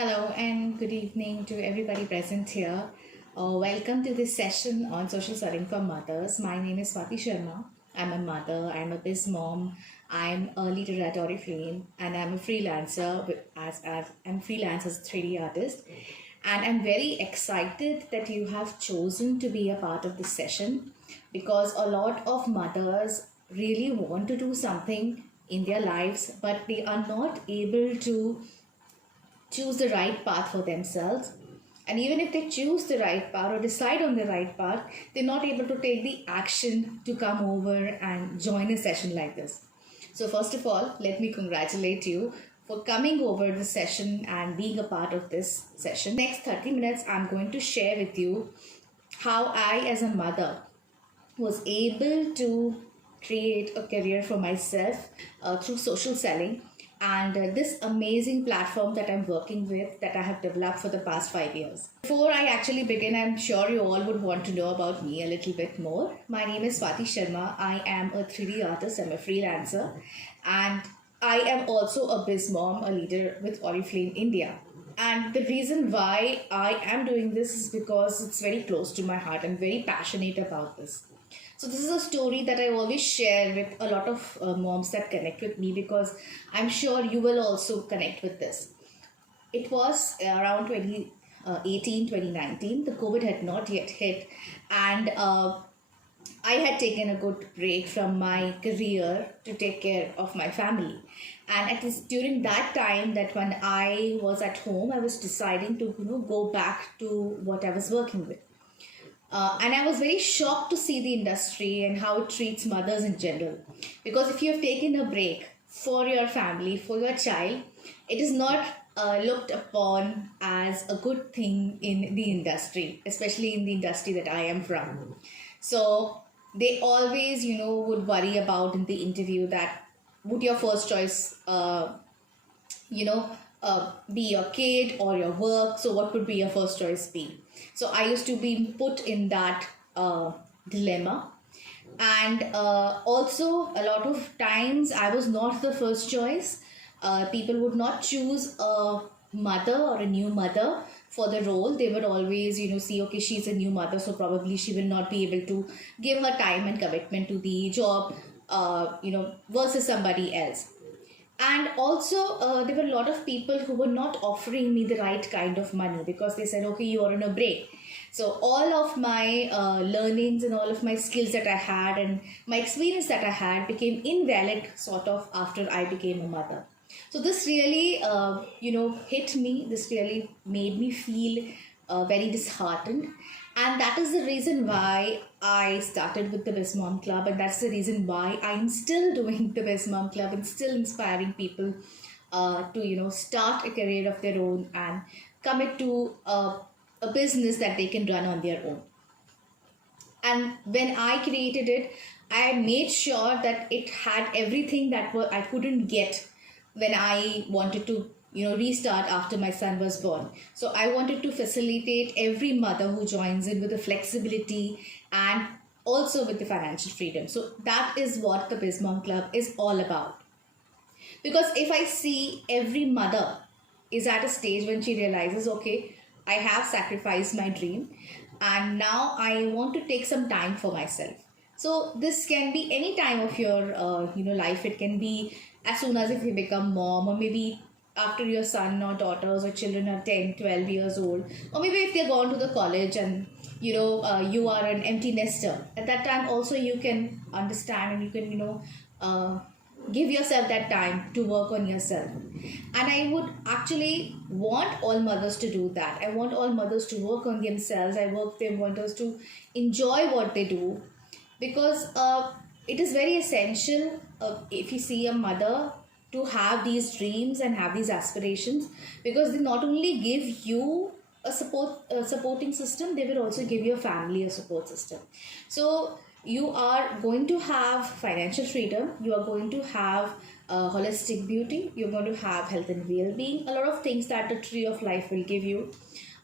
Hello and good evening to everybody present here. Welcome to this session on social selling for mothers. My name is Swati Sharma. I'm a mother, I'm a biz mom, I'm a leader at Oriflame, and I'm a freelancer I'm freelance as a 3D artist. And I'm very excited that you have chosen to be a part of this session because a lot of mothers really want to do something in their lives, but they are not able to choose the right path for themselves. And even if they choose the right path or decide on the right path, they're not able to take the action to come over and join a session like this. So, first of all, let me congratulate you for coming over the session and being a part of this session. Next 30 minutes, I'm going to share with you how I, as a mother, was able to create a career for myself through social selling and this amazing platform that I'm working with that I have developed for the past 5 years. Before I actually begin, I'm sure you all would want to know about me a little bit more. My name is Swati Sharma. I am a 3D artist, I'm a freelancer, and I am also a biz mom, a leader with Oriflame India. And the reason why I am doing this is because it's very close to my heart. I'm very passionate about this. So this is a story that I always share with a lot of moms that connect with me because I'm sure you will also connect with this. It was around 2018, 2019. The COVID had not yet hit, and I had taken a good break from my career to take care of my family. And it was during that time that when I was at home, I was deciding to go back to what I was working with. And I was very shocked to see the industry and how it treats mothers in general. Because if you have taken a break for your family, for your child, it is not looked upon as a good thing in the industry, especially in the industry that I am from. So they always, would worry about in the interview that would your first choice, be your kid or your work. So what would be your first choice be? So I used to be put in that dilemma. And also, a lot of times, I was not the first choice. People would not choose a mother or a new mother for the role. They would always, see, okay, she's a new mother, so probably she will not be able to give her time and commitment to the job, versus somebody else. And also, there were a lot of people who were not offering me the right kind of money because they said, okay, you are on a break. So all of my learnings and all of my skills that I had and my experience that I had became invalid sort of after I became a mother. So this really, hit me. This really made me feel very disheartened. And that is the reason why I started with the Biz Mom Club, and that's the reason why I'm still doing the Biz Mom Club and still inspiring people to start a career of their own and commit to a business that they can run on their own. And when I created it, I made sure that it had everything that I couldn't get when I wanted to restart after my son was born. So I wanted to facilitate every mother who joins in with the flexibility and also with the financial freedom. So that is what the Bizmom Club is all about. Because if I see every mother is at a stage when she realizes, okay, I have sacrificed my dream and now I want to take some time for myself. So this can be any time of your life. It can be as soon as if you become mom, or maybe after your son or daughters or children are 10, 12 years old, or maybe if they're gone to the college and you are an empty nester. At that time also you can understand and you can give yourself that time to work on yourself. And I would actually want all mothers to do that. I want all mothers to work on themselves. I want mothers to enjoy what they do, because it is very essential if you see a mother to have these dreams and have these aspirations, because they not only give you a supporting system, they will also give your family a support system. So you are going to have financial freedom, you are going to have holistic beauty, you're going to have health and well-being, a lot of things that the tree of life will give you.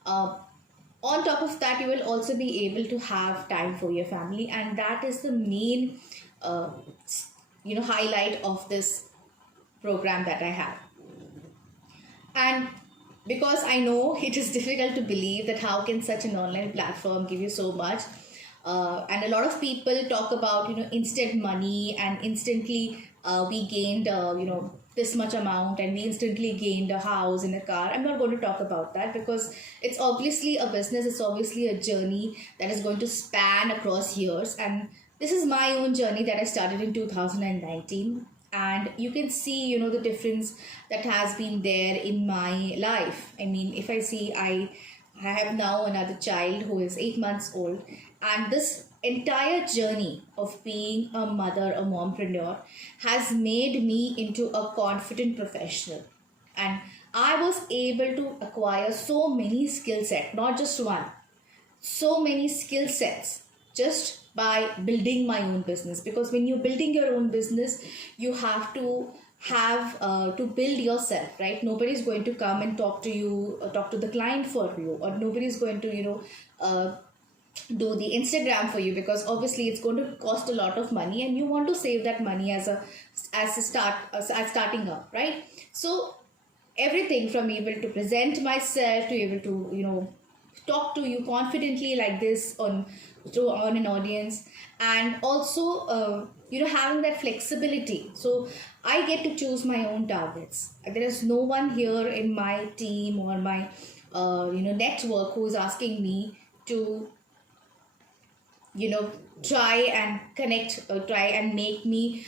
On top of that, you will also be able to have time for your family, and that is the main highlight of this program that I have. And because I know it is difficult to believe that how can such an online platform give you so much. And a lot of people talk about, instant money, and instantly we gained, this much amount, and we instantly gained a house and a car. I'm not going to talk about that, because it's obviously a business, it's obviously a journey that is going to span across years. And this is my own journey that I started in 2019. And you can see, the difference that has been there in my life. I mean, if I see, I have now another child who is 8 months old, and this entire journey of being a mother, a mompreneur, has made me into a confident professional. And I was able to acquire so many skill sets, not just one, so many skill sets, just by building my own business. Because when you're building your own business, you have to build yourself, right? Nobody's going to come and talk to you, talk to the client for you, or nobody's going to do the Instagram for you, because obviously it's going to cost a lot of money, and you want to save that money as starting up, right? So everything from able to present myself to able to talk to you confidently like this on an audience, and also having that flexibility. So I get to choose my own targets. There is no one here in my team or my network who is asking me to try and connect, try and make me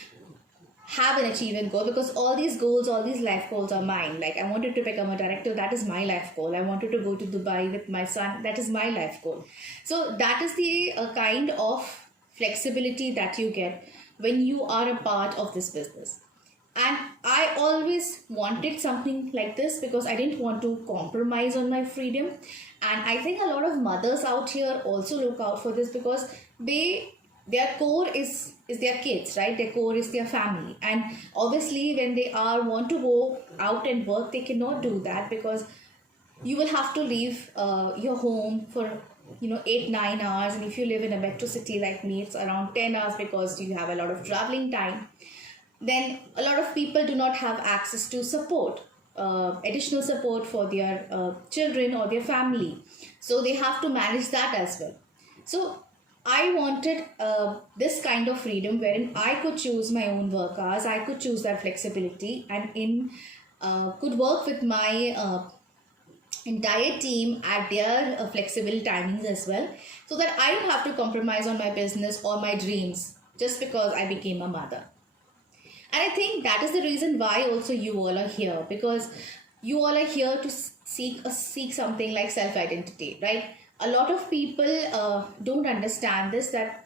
have an achievement goal, because all these goals, all these life goals are mine. Like, I wanted to become a director, that is my life goal. I wanted to go to Dubai with my son, that is my life goal. So that is the kind of flexibility that you get when you are a part of this business. And I always wanted something like this, because I didn't want to compromise on my freedom. And I think a lot of mothers out here also look out for this, because their core is their kids, right? Their core is their family. And obviously when they want to go out and work, they cannot do that, because you will have to leave your home for 8-9 hours. And if you live in a metro city like me, it's around 10 hours, because you have a lot of traveling time. Then a lot of people do not have access to support, additional support for their children or their family. So they have to manage that as well. So I wanted this kind of freedom, wherein I could choose my own work hours, I could choose that flexibility, and could work with my entire team at their flexible timings as well, so that I don't have to compromise on my business or my dreams just because I became a mother. And I think that is the reason why also you all are here, because you all are here to seek something like self-identity, right? A lot of people don't understand this, that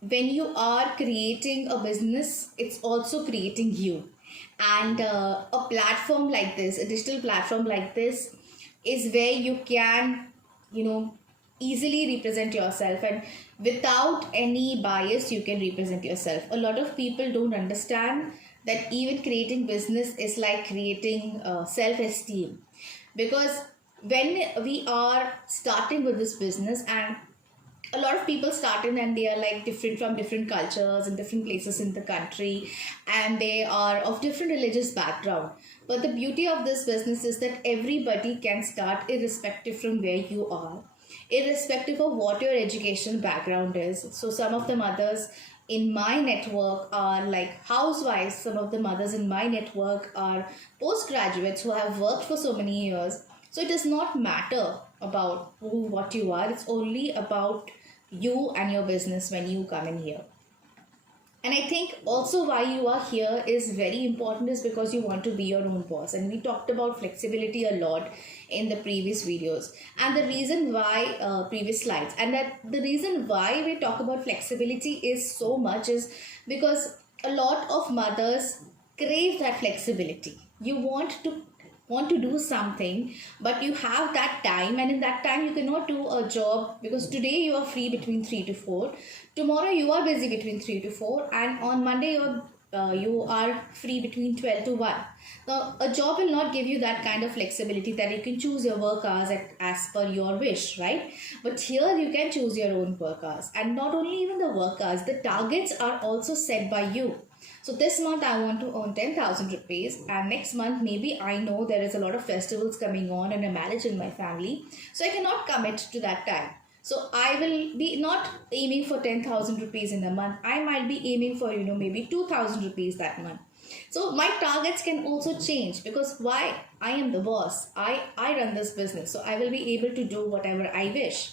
when you are creating a business, it's also creating you. And a platform like this, a digital platform like this, is where you can, easily represent yourself, and without any bias you can represent yourself. A lot of people don't understand that even creating business is like creating self-esteem, because when we are starting with this business, and a lot of people start in and they are like different from different cultures and different places in the country, and they are of different religious background. But the beauty of this business is that everybody can start irrespective from where you are, irrespective of what your educational background is. So some of the mothers in my network are like housewives, some of the mothers in my network are postgraduates who have worked for so many years. So it does not matter about what you are, it's only about you and your business when you come in here. And I think also why you are here is very important, is because you want to be your own boss. And we talked about flexibility a lot in the previous videos. And the reason why, previous slides, and that the reason why we talk about flexibility is so much is because a lot of mothers crave that flexibility. You want to do something, but you have that time, and in that time you cannot do a job, because today you are free between 3 to 4, tomorrow you are busy between 3 to 4, and on Monday you are free between 12 to 1. Now a job will not give you that kind of flexibility that you can choose your work hours as per your wish, right? But here you can choose your own work hours, and not only even the work hours, the targets are also set by you. So this month I want to earn 10,000 rupees, and next month maybe I know there is a lot of festivals coming on and a marriage in my family, so I cannot commit to that time. So I will be not aiming for 10,000 rupees in a month. I might be aiming for, maybe 2,000 rupees that month. So my targets can also change, because why? I am the boss. I run this business. So I will be able to do whatever I wish.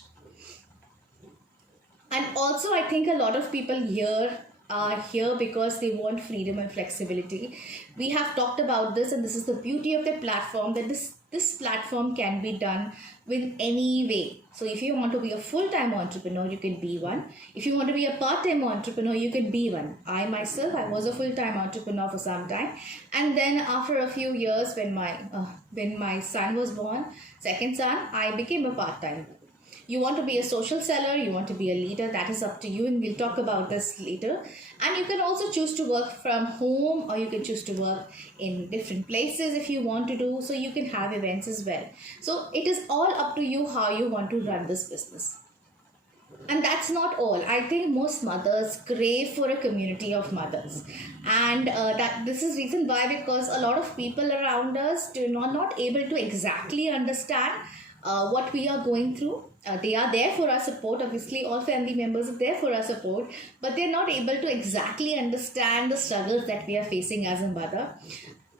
And also, I think a lot of people here are here because they want freedom and flexibility. We have talked about this, and this is the beauty of the platform, that this platform can be done with any way. So if you want to be a full-time entrepreneur, you can be one. If you want to be a part-time entrepreneur, you can be one. I myself, I was a full-time entrepreneur for some time, and then after a few years, when my son was born, second son, I became a part-time. You want to be a social seller, you want to be a leader, that is up to you, and we'll talk about this later. And you can also choose to work from home, or you can choose to work in different places if you want to do. So you can have events as well. So it is all up to you how you want to run this business. And that's not all. I think most mothers crave for a community of mothers, and that this is reason why, because a lot of people around us do not able to exactly understand what we are going through. They are there for our support. Obviously, all family members are there for our support, but they're not able to exactly understand the struggles that we are facing as a mother.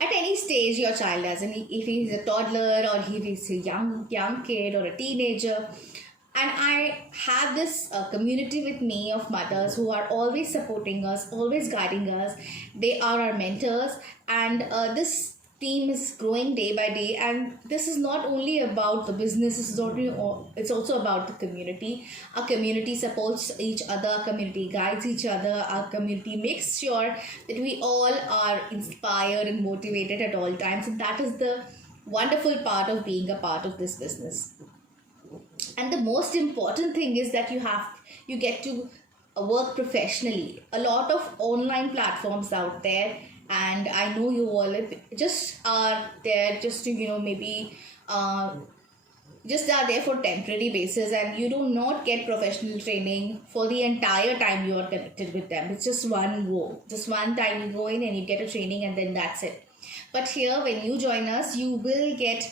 At any stage your child has, and if he's a toddler or if he's a young kid or a teenager, and I have this community with me of mothers who are always supporting us, always guiding us. They are our mentors, and this team is growing day by day. And this is not only about the business, it's also about the community. Our community supports each other, our community guides each other, our community makes sure that we all are inspired and motivated at all times, and that is the wonderful part of being a part of this business. And the most important thing is that you get to work professionally. A lot of online platforms out there, and I know you all just are there just to maybe just are there for temporary basis, and you do not get professional training for the entire time you are connected with them. It's just one go, just one time you go in and you get a training, and then that's it. But here, when you join us, you will get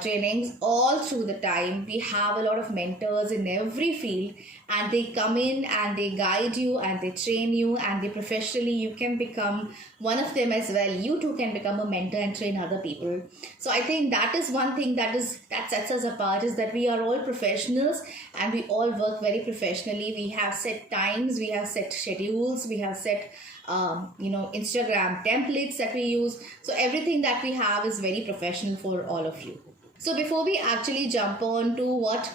trainings all through the time. We have a lot of mentors in every field, and they come in and they guide you and they train you, and they professionally, you can become one of them as well. You too can become a mentor and train other people. So I think that is one thing that sets us apart, is that we are all professionals and we all work very professionally. We have set times, we have set schedules, we have set Instagram templates that we use. So everything that we have is very professional for all of you. So before we actually jump on to what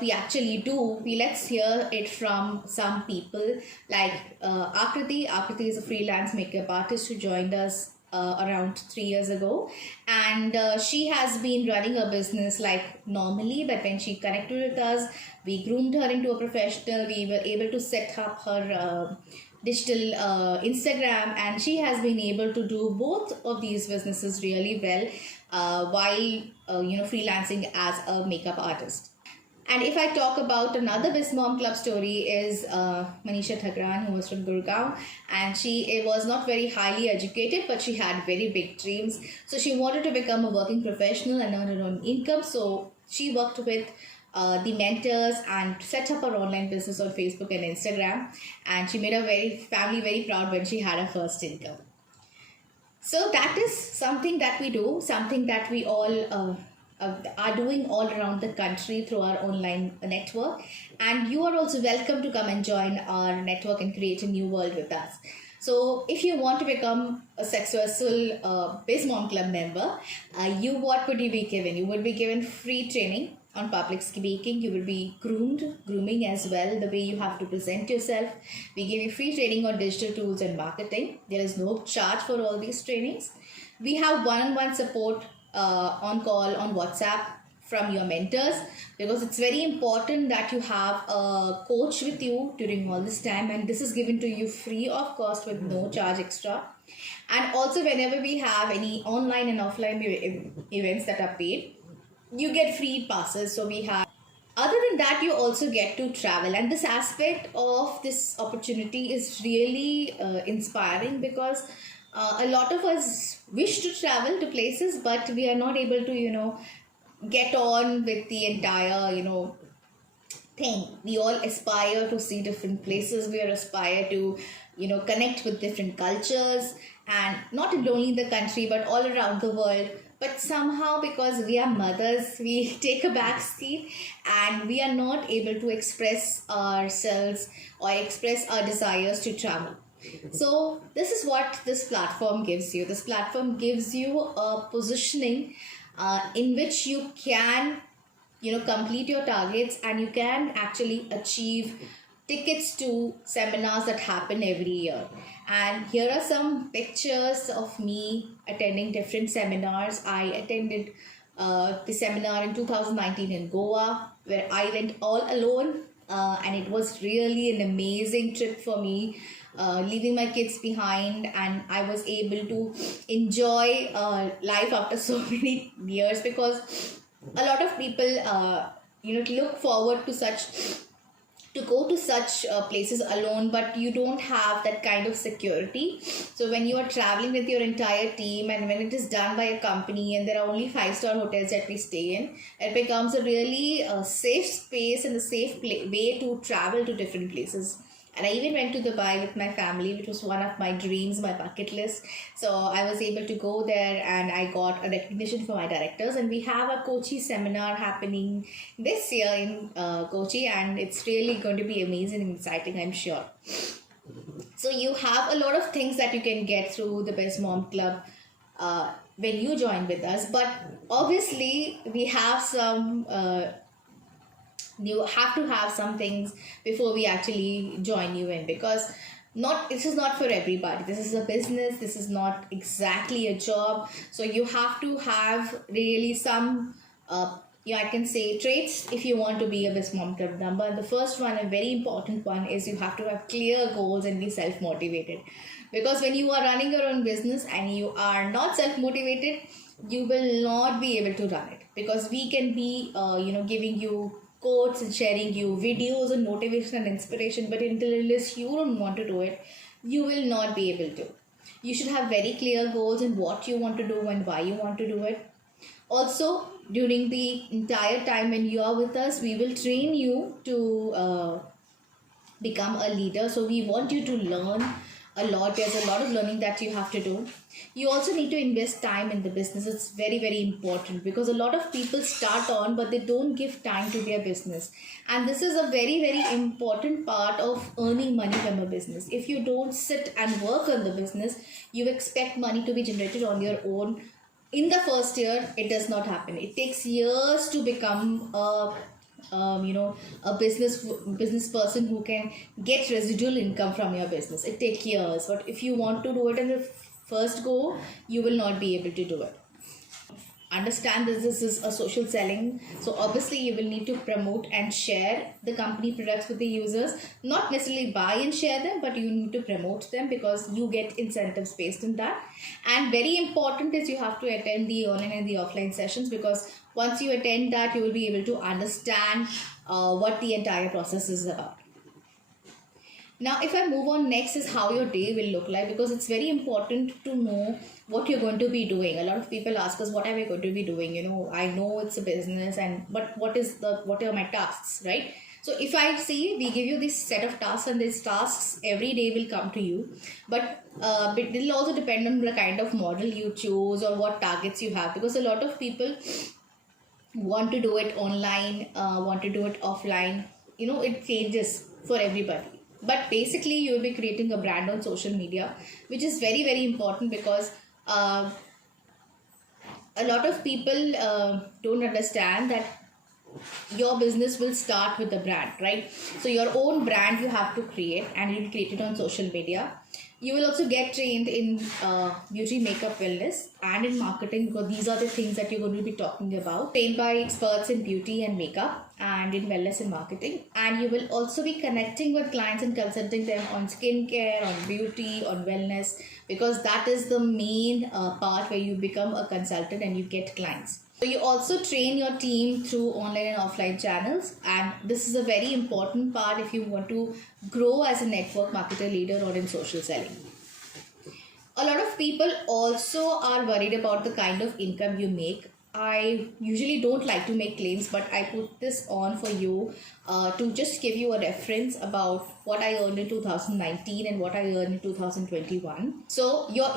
we actually do, let's hear it from some people like Akriti. Akriti is a freelance makeup artist who joined us around 3 years ago, and she has been running a business like normally, but when she connected with us, we groomed her into a professional. We were able to set up her digital Instagram, and she has been able to do both of these businesses really well while freelancing as a makeup artist. And if I talk about another Biz Mom Club story, is Manisha Thagran, who was from Gurgaon, and she was not very highly educated, but she had very big dreams. So she wanted to become a working professional and earn her own income. So she worked with the mentors and set up her online business on Facebook and Instagram, and she made her family very proud when she had her first income. So that is something that we do, something that we all are doing all around the country through our online network. And you are also welcome to come and join our network and create a new world with us. So if you want to become a successful Biz Mom Club member, what would you be given? You would be given free training on public speaking. You will be grooming as well, the way you have to present yourself. We give you free training on digital tools and marketing. There is no charge for all these trainings. We have one-on-one support on call on WhatsApp from your mentors, because it's very important that you have a coach with you during all this time, and this is given to you free of cost with no charge extra. And also, whenever we have any online and offline events that are paid, you get free passes. So we have Other than that, you also get to travel, and this aspect of this opportunity is really inspiring, because a lot of us wish to travel to places, but we are not able to, get on with the entire, thing. We all aspire to see different places. We are aspire to, connect with different cultures, and not only in the country but all around the world. But somehow, because we are mothers, we take a back seat, and we are not able to express ourselves or express our desires to travel. So this is what this platform gives you. This platform gives you a positioning in which you can, complete your targets, and you can actually achieve tickets to seminars that happen every year. And here are some pictures of me attending different seminars. I attended the seminar in 2019 in Goa, where I went all alone, and it was really an amazing trip for me, leaving my kids behind, and I was able to enjoy life after so many years, because a lot of people look forward to go to such places alone, but you don't have that kind of security. So when you are traveling with your entire team, and when it is done by a company, and there are only 5-star hotels that we stay in, it becomes a really safe space and a safe way to travel to different places. And I even went to Dubai with my family, which was one of my dreams, my bucket list. So I was able to go there, and I got a recognition for my directors. And we have a Kochi seminar happening this year in Kochi, and it's really going to be amazing and exciting, I'm sure. So you have a lot of things that you can get through the Biz Mom Club when you join with us. But obviously, we have some... you have to have some things before we actually join you in, because this is not for everybody. This is a business. This is not exactly a job. So you have to have really some I can say traits if you want to be a Biz Mom Club member. And the first one, a very important one, is you have to have clear goals and be self-motivated. Because when you are running your own business and you are not self-motivated, you will not be able to run it. Because we can be giving you quotes and sharing you videos and motivation and inspiration, but until you don't want to do it, you will not be able to. You should have very clear goals in what you want to do and why you want to do it. Also, during the entire time when you are with us, we will train you to become a leader. So we want you to learn a lot. There's a lot of learning that you have to do. You also need to invest time in the business. It's very, very important, because a lot of people start on, but they don't give time to their business. And this is a very, very important part of earning money from a business. If you don't sit and work on the business, you expect money to be generated on your own. In the first year, it does not happen. It takes years to become a business person who can get residual income from your business. It takes years, but if you want to do it in the first go, you will not be able to do it. Understand that this is a social selling, so obviously you will need to promote and share the company products with the users. Not necessarily buy and share them, but you need to promote them, because you get incentives based on that. And very important is you have to attend the online and the offline sessions, because once you attend that, you will be able to understand what the entire process is about. Now, if I move on, next is how your day will look like, because it's very important to know what you're going to be doing. A lot of people ask us, what am I going to be doing? I know it's a business, but what are my tasks, right? So if I see, we give you this set of tasks, and these tasks every day will come to you. But it will also depend on the kind of model you choose or what targets you have, because a lot of people want to do it online, want to do it offline. It changes for everybody. But basically, you will be creating a brand on social media, which is very, very important, because a lot of people don't understand that your business will start with a brand, right? So your own brand you have to create, and you'll create it on social media. You will also get trained in beauty, makeup, wellness, and in marketing, because these are the things that you're going to be talking about. Trained by experts in beauty and makeup, and in wellness and marketing. And you will also be connecting with clients and consulting them on skincare, on beauty, on wellness, because that is the main part where you become a consultant and you get clients. So you also train your team through online and offline channels, and this is a very important part if you want to grow as a network marketer leader or in social selling. A lot of people also are worried about the kind of income you make. I usually don't like to make claims, but I put this on for you to just give you a reference about what I earned in 2019 and what I earned in 2021. So your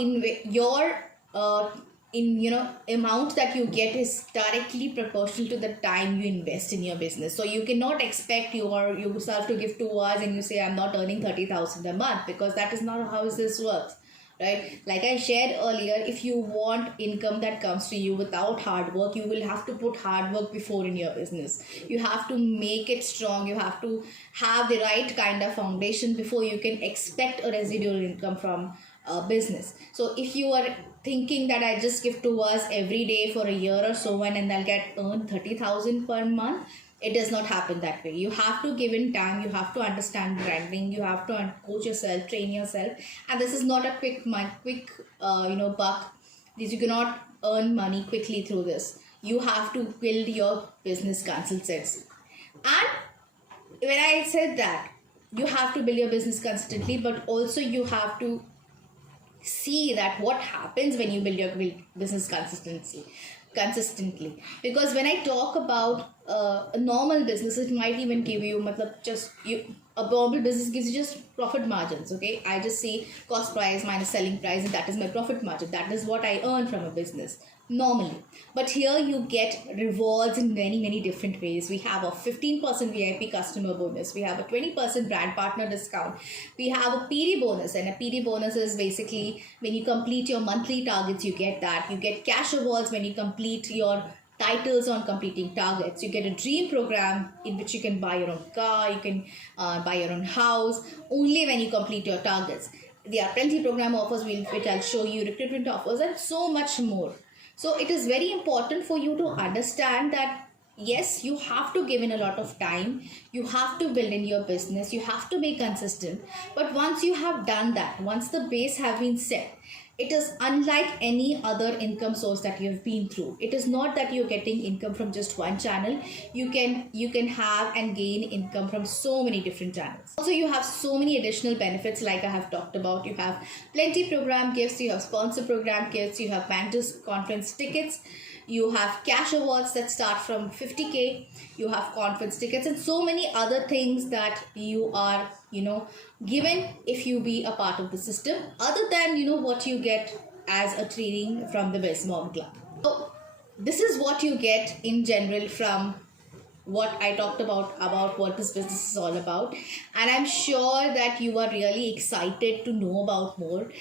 amount that you get is directly proportional to the time you invest in your business. So you cannot expect yourself to give 2 hours and you say I'm not earning 30,000 a month, because that is not how this works. Right, like I shared earlier, if you want income that comes to you without hard work, you will have to put hard work before in your business. You have to make it strong. You have to have the right kind of foundation before you can expect a residual income from a business. So if you are thinking that I just give 2 hours every day for a year or so and I'll earn 30,000 per month, it does not happen that way. You have to give in time. You have to understand branding. You have to coach yourself, train yourself, and this is not a quick buck. You cannot earn money quickly through this. You have to build your business consistently. And when I said that, you have to build your business consistently, but also you have to see that what happens when you build your business consistently. Because when I talk about a normal business, it might even give you a normal business gives you just profit margins. Okay, I just see cost price minus selling price, and that is my profit margin. That is what I earn from a business normally. But here you get rewards in many different ways. We have a 15% VIP customer bonus. We have a 20% brand partner discount. We have a PD bonus, and a PD bonus is basically when you complete your monthly targets, you get that. You get cash awards when you complete your titles on completing targets. You get a dream program in which you can buy your own car, you can buy your own house only when you complete your targets. There are plenty program offers which I'll show you, recruitment offers, and so much more. So it is very important for you to understand that yes, you have to give in a lot of time, you have to build in your business, you have to be consistent. But once you have done that, once the base have been set, it is unlike any other income source that you have been through. It is not that you're getting income from just one channel. You can have and gain income from so many different channels. Also, you have so many additional benefits like I have talked about. You have plenty program gifts, you have sponsor program gifts, you have Mantis conference tickets, you have cash awards that start from 50K, you have conference tickets, and so many other things that you are given if you be a part of the system, other than what you get as a training from the Biz Mom Club. So this is what you get in general from what I talked about what this business is all about, and I'm sure that you are really excited to know about more.